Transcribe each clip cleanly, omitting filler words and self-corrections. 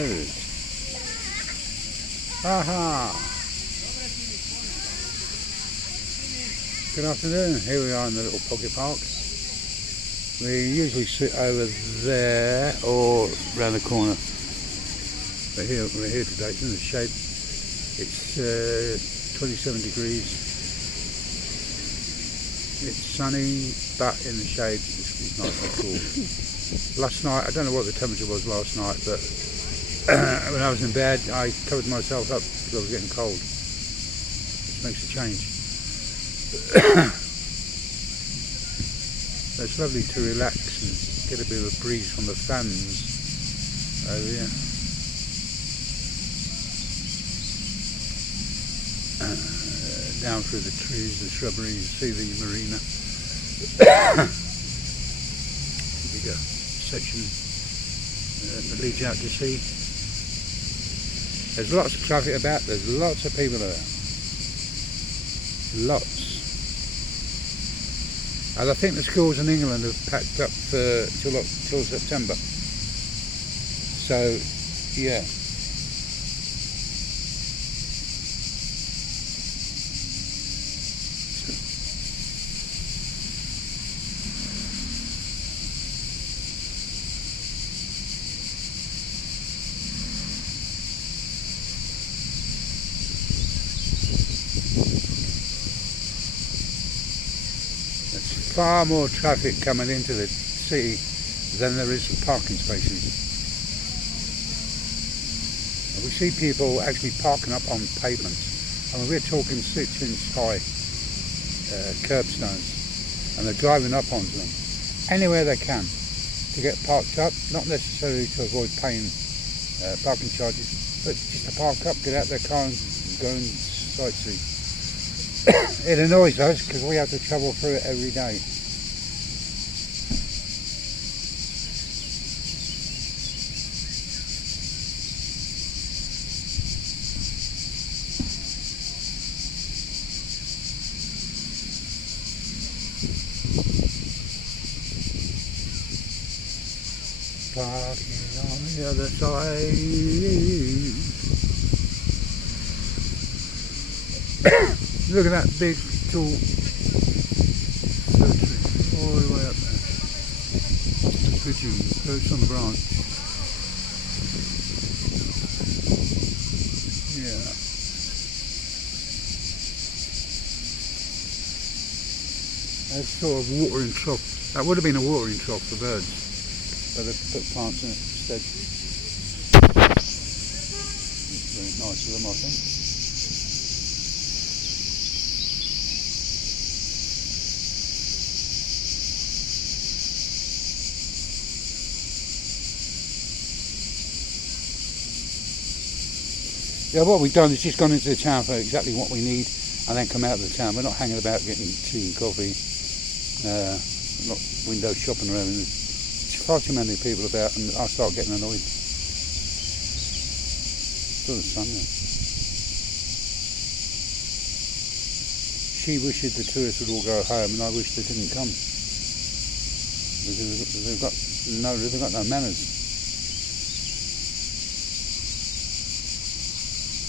food. Aha! Good afternoon. Here we are in the little pocket park. We usually sit over there or round the corner. But we're here today. It's in the shade. It's 27 degrees. It's sunny, but in the shade it's nice and cool. Last night, I don't know what the temperature was last night, but when I was in bed, I covered myself up because I was getting cold. Which makes a change. So it's lovely to relax and get a bit of a breeze from the fans over here. Down through the trees, the shrubbery, you see the marina. Bigger section that leads out to sea. There's lots of traffic about, there's lots of people there. Lots. And I think the schools in England have packed up till September. So, yeah. Far more traffic coming into the city than there is parking spaces. And we see people actually parking up on pavements. I mean, we're talking 6-inch high curbstones, and they're driving up onto them anywhere they can to get parked up, not necessarily to avoid paying parking charges, but just to park up, get out their car and go and sightsee. It annoys us because we have to travel through it every day. Parking on the other side. Look at that big tall fir tree all the way up there. The pigeon perched on the branch. Yeah. That's sort of watering trough. That would have been a watering trough for birds, but they've put plants in it instead. It's very nice of them, I think. Yeah, what we've done is just gone into the town for exactly what we need and then come out of the town. We're not hanging about getting tea and coffee, not window shopping around. There's far too many people about and I start getting annoyed. Still the sun there. She wishes the tourists would all go home and I wish they didn't come. Because they've got no manners.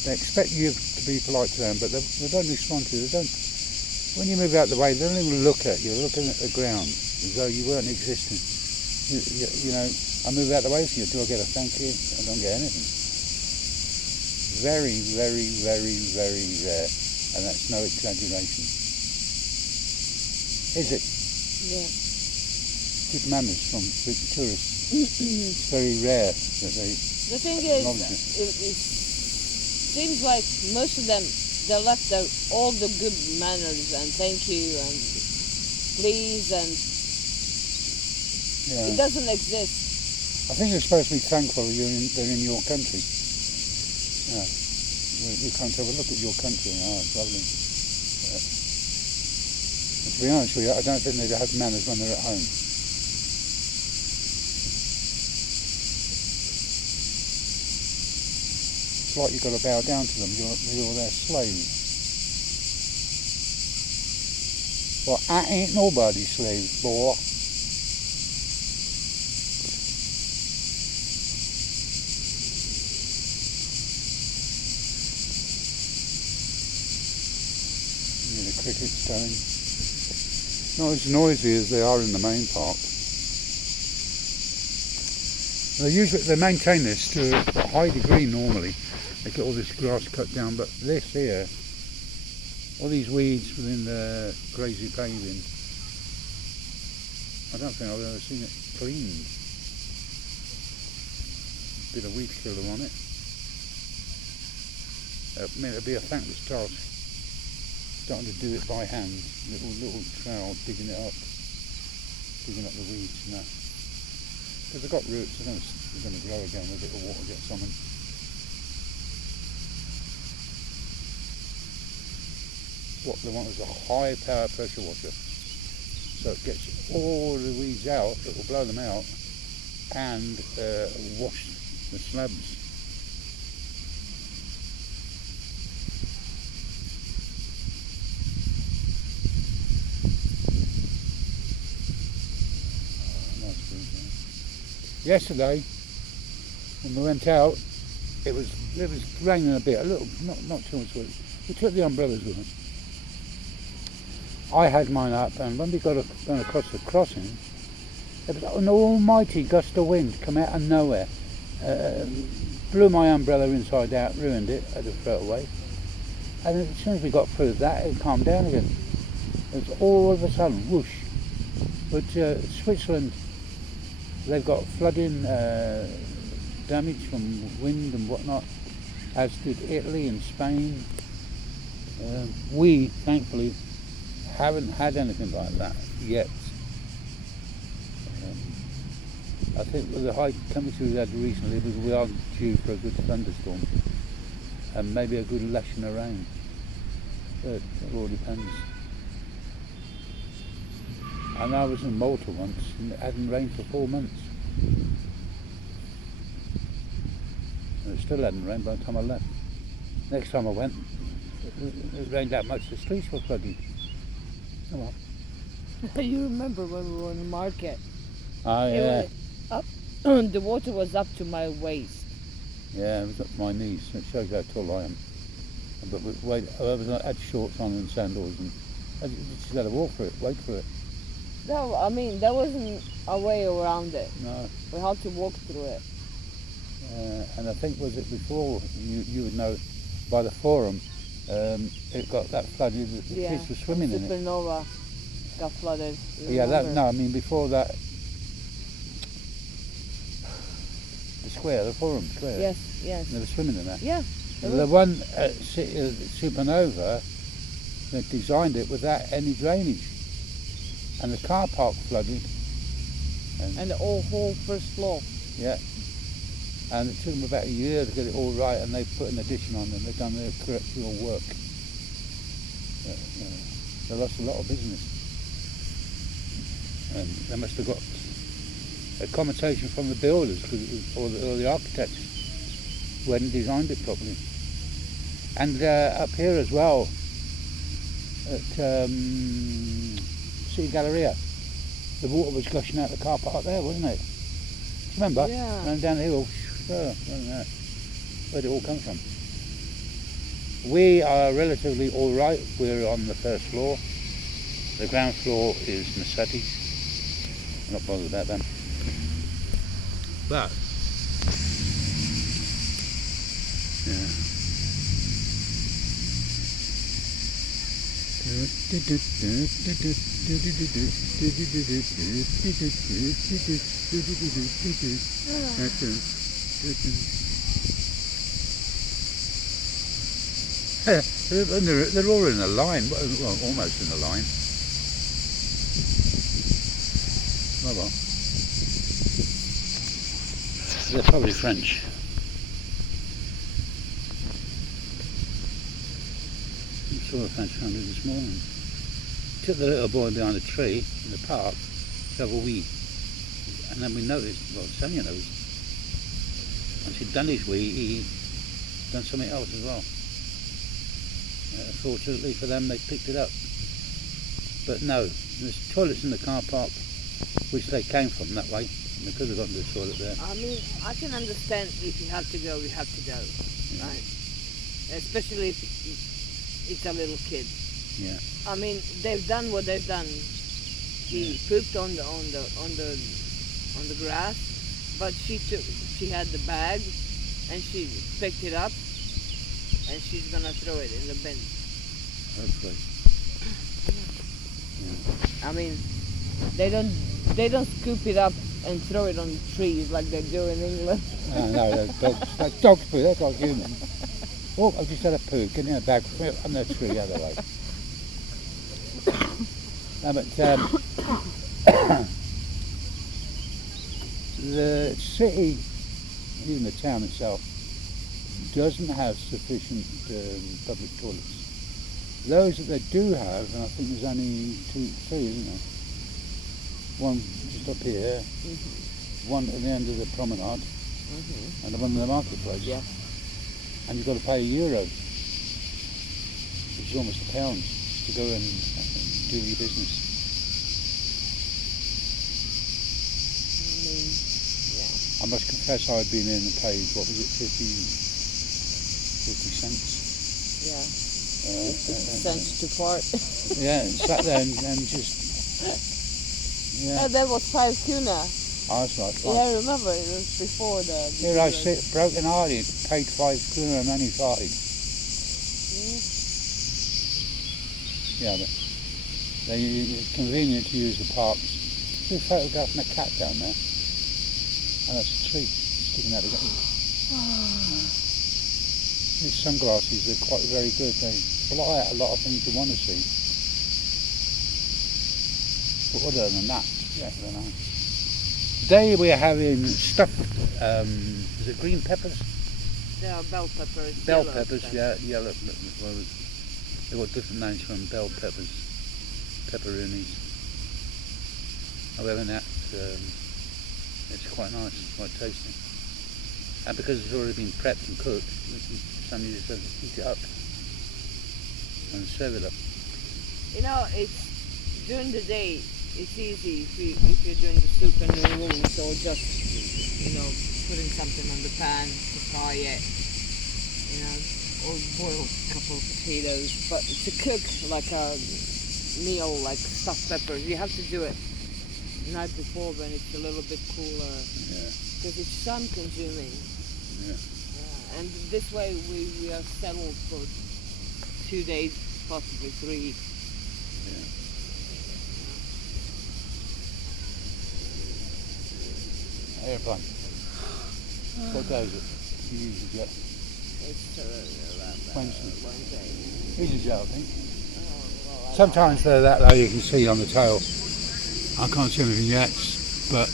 They expect you to be polite to them, but they don't respond to you. They don't. When you move out the way, they don't even look at you. They're looking at the ground as though you weren't existing. You know, I move out the way for you. Do I get a thank you? I don't get anything. Very, very, very, very rare, and that's no exaggeration. Is it? Yeah. Good manners from big tourists. It's very rare that they. The thing is, it seems like most of them, they left all the good manners and thank you and please and Yeah. it doesn't exist. I think you're supposed to be thankful they're in your country. Yeah. You can't have a look at your country. Oh, it's lovely. To be honest with you, I don't think they have manners when they're at home. It's like you've got to bow down to them. You're their slave. Well, I ain't nobody's slave, boy. crickets going. Not as noisy as they are in the main park. They maintain this to a high degree normally. They get all this grass cut down, but this here, all these weeds within the crazy paving, I don't think I've ever seen it cleaned. Bit of weed killer on it. I mean, it'll be a thankless task. Starting to do it by hand, little trowel digging it up, digging up the weeds and that. Because they've got roots, they're going to grow again with a bit of water gets on them. What they want is a high power pressure washer. So it gets all the weeds out, it will blow them out and wash the slabs. Yesterday, when we went out, it was raining a bit, a little, not too much. We took the umbrellas with us. I had mine up, and when we got across the crossing, there was an almighty gust of wind come out of nowhere, blew my umbrella inside out, ruined it. I had to throw it away. And as soon as we got through that, it calmed down again. It was all of a sudden whoosh. But Switzerland, they've got flooding damage from wind and whatnot, as did Italy and Spain. We, thankfully, haven't had anything like that yet. I think with the high temperature we had recently, we are due for a good thunderstorm and maybe a good lashing of rain. But it all depends. And I was in Malta once and it hadn't rained for 4 months. And it still hadn't rained by the time I left. Next time I went, it rained that much the streets were flooded. Oh well. You remember when we were in the market? Oh yeah. The water was up to my waist. Yeah, it was up to my knees. It shows how tall I am. But I had shorts on and sandals, and I just had to walk for it, wait for it. No, I mean, there wasn't a way around it. No. We had to walk through it. And I think, was it before, you would know, by the Forum, it got that flooded, the kids were swimming in it. Supernova got flooded. Yeah, I mean, before that, the square, the Forum Square. Yes. They were swimming in that. Yeah. The one at Supernova, they designed it without any drainage. And the car park flooded. And the whole first floor. Yeah. And it took them about a year to get it all right, and they put an addition on and they've done their correctional work. They lost a lot of business. And they must have got a compensation from the builders or the architects who hadn't designed it properly. And up here as well, at City Galleria, the water was gushing out the car park there, wasn't it? Remember? Yeah. Running down the hill. Where'd it all come from? We are relatively all right. We're on the first floor. The ground floor is Mercedes. I'm not bothered about them. But they're all in a line, well, almost in a line. Well, they're probably French. I saw a French family this morning. Took the little boy behind a tree in the park to have a wee. And then we noticed, well, Sonia knows, once he'd done his wee, he'd done something else as well. Fortunately for them, they picked it up. But no, there's toilets in the car park, which they came from that way, and they could have gotten to the toilet there. I mean, I can understand if you have to go, you have to go, right? Especially if it's a little kid. Yeah. I mean, they've done what they've done. He pooped on the grass, but she had the bag, and she picked it up, and she's gonna throw it in the bin. Hopefully. I mean, they don't scoop it up and throw it on trees like they do in England. No, that's dog's poo. That's like human. Oh, I've just had a poo. Get in a bag. Throw it on the tree the other way. No, but the city, even the town itself, doesn't have sufficient public toilets. Those that they do have, and I think there's only three, isn't there? One just up here, one at the end of the promenade, and the one in the marketplace. Yeah. And you've got to pay €1, which is almost £1, to go and do your business. I mean, yeah. I must confess I'd been in and paid, what was it, 50 cents? Yeah. 50 Uh, cents to part. yeah, and sat there and just, yeah. That was 5 kuna. I was like, fine. Yeah, I remember it was before the. Here I sit, broken hearted, paid 5 kuna and only farted. Yeah, but it's convenient to use the parks. There's a photograph of a cat down there, and that's a tree sticking out of it. These sunglasses are quite very good. They block out a lot of things you want to see. But other than that, yeah, I don't know. Today we're having stuffed, is it green peppers? They are bell peppers. Bell yellow peppers, stuff. yeah, yellow. Well, they've got different names from bell peppers, pepperonis. However, that it's quite nice, it's quite tasty. And because it's already been prepped and cooked, we can somebody just heat it up and serve it up. You know, it's during the day. It's easy if you're doing the soup and noodles, or just putting something on the pan to fry it, or boil a couple of potatoes. But to cook like a meal, like stuffed peppers, you have to do it the night before when it's a little bit cooler, because it's sun consuming. Yeah. And this way we are settled for 2 days, possibly 3. Airplane. What day is it? You usually get It's Wednesday. Wednesday. EasyJet, I think. Oh, well, Sometimes they're that low you can see on the tail. I can't see anything yet, but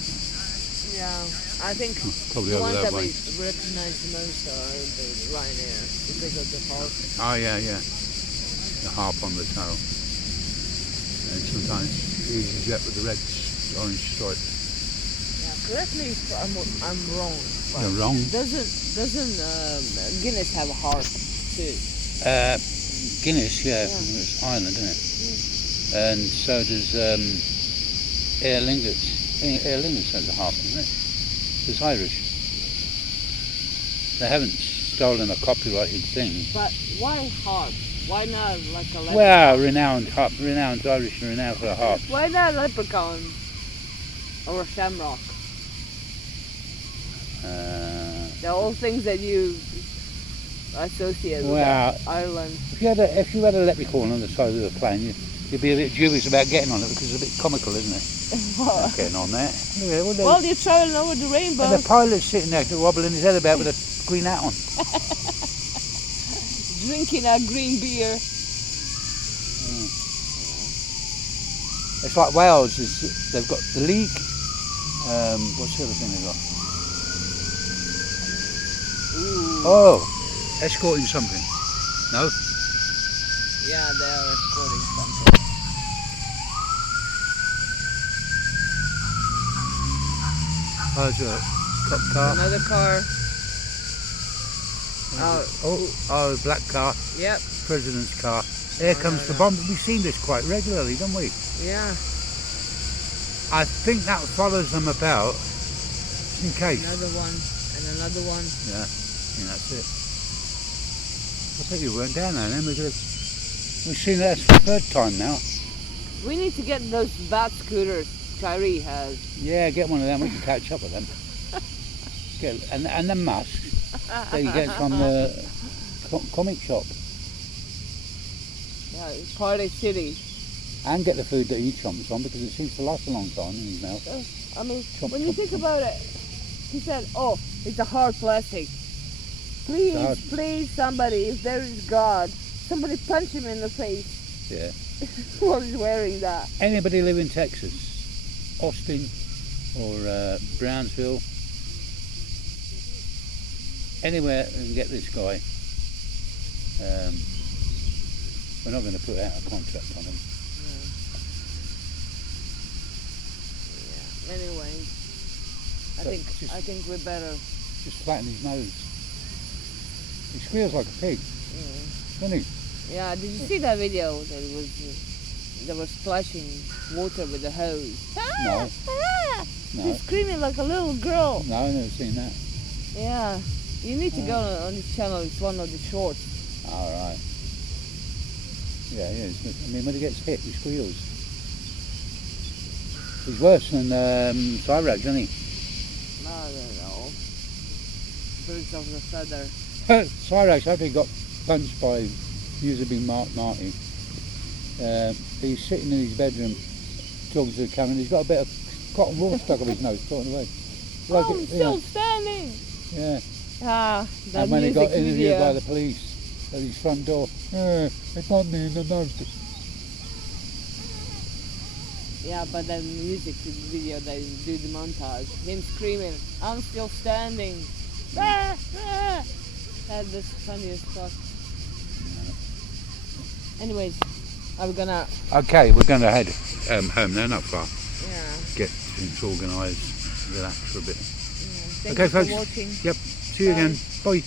yeah, I think probably the over ones that that way. we recognize the most are the Ryanair because of the harp. Oh yeah. The harp on the tail. And sometimes EasyJet with the red orange stripe. Yeah, correct me if I'm wrong. But You're wrong. Doesn't Guinness have a harp too? Guinness, yeah. It's Ireland, isn't it? And so does Aer Lingus. Aer Lingus has a harp, isn't it? It's Irish. They haven't stolen a copyrighted thing. But why harp? Why not like a leprechaun? Well, renowned Irish, renowned for a harp. Why not a leprechaun or a shamrock? They're all things that you associate with Ireland. If you had a leprechaun on the side of the plane, you'd be a bit dubious about getting on it because it's a bit comical, isn't it? Not getting on there. Well, you're traveling over the rainbow. And the pilot's sitting there wobbling his head about with a green hat on. Drinking a green beer. It's like Wales. They've got the league. What's the other thing they've got? Ooh. Oh, escorting something. No? Yeah, they are escorting something. Oh, there's a cop car. Another car. Oh, black car. Yep. President's car. Here comes the bomb. We've seen this quite regularly, don't we? Yeah. I think that follows them about in case. Another one and another one. Yeah, I think that's it. I bet you weren't down there then. We could have We've seen that for the third time now. We need to get those bat scooters Kyrie has. Yeah, get one of them. We can catch up with them. And the masks that you get from the comic shop. Yeah, Party City. And get the food that he chomps on because it seems to last a long time in his mouth. I mean, Chomp, when you chomp, think chomp. about it, he said, "Oh, it's a hard plastic. Please, please, somebody, if there is God, somebody punch him in the face Yeah. while he's wearing that." Anybody live in Texas, Austin or Brownsville, anywhere and get this guy. We're not going to put out a contract on him. Yeah. Anyway, So just- I think we better. Just flatten his nose. He squeals like a pig, doesn't he? Yeah. Did you see that video? That it was they were splashing water with a hose. No. Ah! No. She's screaming like a little girl. No, I've never seen that. Yeah. You need to go on his channel. It's one of the shorts. All right. Yeah, yeah. I mean, when he gets hit, he squeals. He's worse than Cyrax, isn't he? I don't know. Birds of the feather. Cyrax actually got punched by user being Mark Marty. He's sitting in his bedroom talking to the camera and he's got a bit of cotton wool stuck up his nose, talking away. Like I'm still standing. Yeah. Ah, that And when he music got interviewed video. by the police at his front door, it got me in the nose. Yeah, but that music video, they do the montage. Him screaming, "I'm still standing." Ah, ah. That's the funniest stuff. Anyways, are we gonna? Okay, we're going to head home now, not far. Yeah. Get things organised, relax for a bit. Thank Okay, you for folks. watching. Yep, see you Bye. again. Bye.